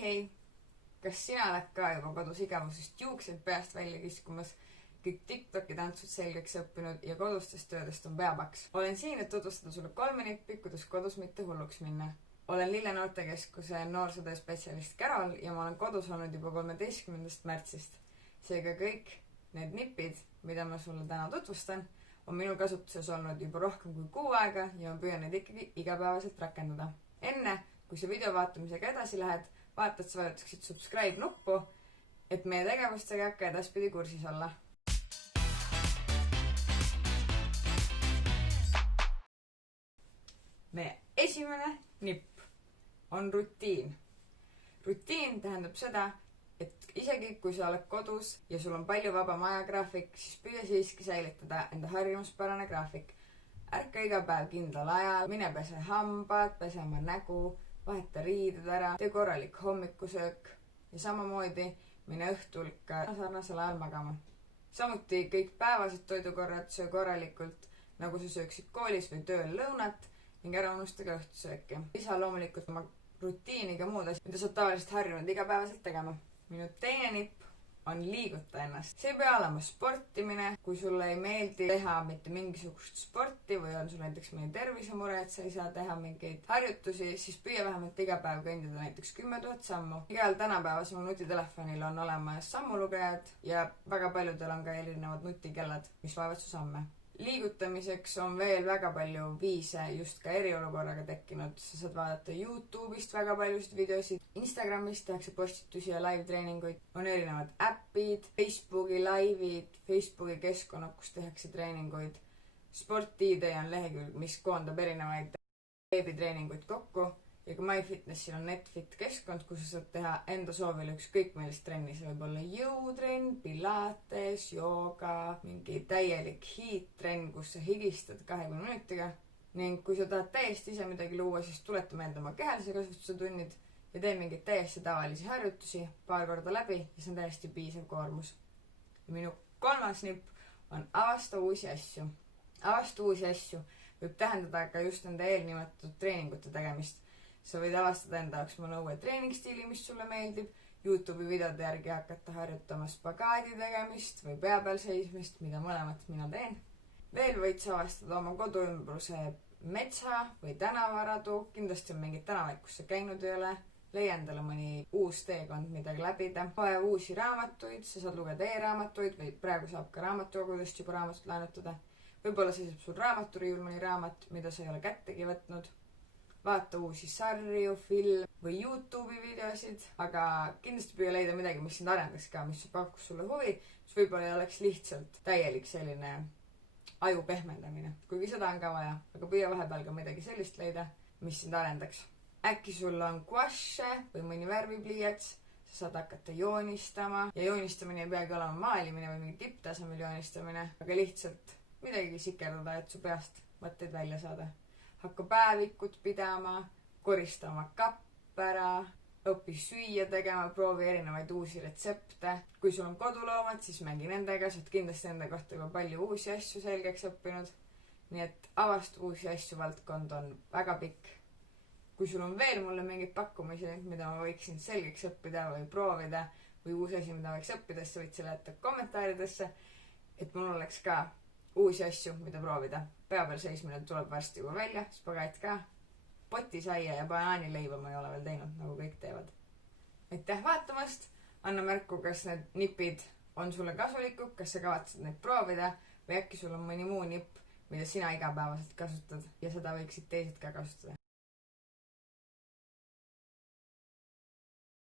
Hei, kas sina oled ka juba kodus igavusest juuksed peast välja kiskumas, kõik TikToki tantsud selgeks õppinud ja kodustest töödest on peapaks? Olen siin, et tutvustada sulle 3 nippi, kuidas kodus mitte hulluks minna. Olen Lille noortekeskuse noorsootöö spetsialist Carol ja ma olen kodus olnud juba 13. märtsist. Seega kõik need nipid, mida ma sulle täna tutvustan, on minu kasutuses olnud juba rohkem kui 6 aega ja ma püüan neid ikkagi igapäevaselt rakendada. Enne, kui sa video vaatamisega edasi lähed, vaata, et sa vajutaksid subscribe nuppu, et meie tegevustega ka edaspidi kursis olla. Meie esimene nipp on rutiin. Rutiin tähendab seda, et isegi kui sa oled kodus ja sul on palju vabam ajagraafik, siis püüa siiski säilitada enda harjumuspärane graafik. Ärka iga päev kindlal ajal, mine pese hambad, pese oma nägu, vaheta riided ära, tee korralik hommikusöök ja samamoodi mine õhtul ka sarnasel ajal magama. Samuti kõik päevased toidukorrad söö korralikult, nagu sa sööksid koolis või tööl lõunat ning ära unusta ka õhtusööki. Lisa loomulikult oma rutiini ka muud asjad, mida sa tavaliselt harjunud igapäevaselt tegema. Minu teine nipp on liiguta ennast. See ei pea olema sportimine, kui sulle ei meeldi teha mitte mingisugust sporti või on sul näiteks mõni tervisemure, et sa ei saa teha mingeid harjutusi, siis püüa vähemalt iga päev kõndida näiteks 10 000 sammu. Igal tänapäevasel nutitelefonil on olemas sammulugejad ja väga paljudel on ka erinevad nutikellad, mis loevad su samme. Liigutamiseks on veel väga palju viise just ka eriolukorraga tekkinud. Sa saad vaadata YouTube'ist väga paljusid videosid, Instagramist tehakse postitusi ja live-treeninguid, on erinevad äppid, Facebooki live'id, Facebooki keskkonnad, kus tehakse treeninguid. Sport.id on lehekülg, mis koondab erinevaid veebitreeninguid kokku ja ka MyFitnessil on NetFit keskkond, kus sa saad teha enda soovil ükskõik millist trenni. See võib olla jõutrenn, pilates, jooga, mingi täielik hiittrenn, kus sa higistad 20 minutiga. Ning kui sa tahad täiesti ise midagi luua, siis tuleta meelde oma kehalise kasvatuse tunnid ja tee mingeid täiesti tavalisi harjutusi paar korda läbi ja see on täiesti piisav koormus. Ja minu 3. nipp on avasta uusi asju. Avasta uusi asju võib tähendada ka just nende eelnimetatud treeningute tegemist. Sa võid avastada enda jaoks mõne uue treeningstiili, mis sulle meeldib, YouTube'i videode järgi hakata harjutama spagaadi tegemist või pea peal seismist, mida mõlemat mina teen. Veel võid sa avastada oma koduümbruse metsa või tänavaradu, kindlasti on mingid tänavaid, kus sa käinud ei ole, leia endale mõni uus teekond midagi läbida, vaja uusi raamatuid, sa saad lugeda e-raamatuid või praegu saab ka raamatukogudest juba raamatut laenutada. Võib-olla seisab sul raamaturiiul mõni raamat, mida sa ei ole kättegi võtnud. Vaata uusi sarju, film või YouTube'i videosid, aga kindlasti püüa leida midagi, mis sind arendaks ka, mis pakkus sulle huvi, mis võib-olla ei oleks lihtsalt täielik selline aju pehmendamine, kuigi seda on ka vaja, aga püüa vahepeal ka midagi sellist leida, mis sind arendaks. Äkki sul on guaše või mõni värvipliiats, sa saad hakata joonistama ja joonistamine ei peagi olema maalimine või mingi tipptasemel joonistamine, aga lihtsalt midagi sikerdada, et su peast mõtteid välja saada. Hakka päevikut pidama, koristama kapp ära, õpi süüa tegema, proovi erinevaid uusi retsepte. Kui sul on koduloomad, siis mängi nendega, sa oled kindlasti nende kohta juba palju uusi asju selgeks õppinud. Nii et avasta uusi asju valdkond on väga pikk. Kui sul on veel mulle mingid pakkumisi, mida ma võiksin selgeks õppida või proovida või uus asi, mida võiks õppida, siis võid selle jätta kommentaaridesse, et mul oleks ka uusi asju, mida proovida. Pea peal seismine tuleb varsti juba välja, spagaat ka. Potisaia ja banaanileiba ma ei ole veel teinud, nagu kõik teevad. Aitäh vaatamast! Anna märku, kas need nipid on sulle kasulikud, kas sa kavatsed neid proovida või äkki sul on mõni muu nipp, mida sina igapäevaselt kasutad ja seda võiksid teised ka kasutada.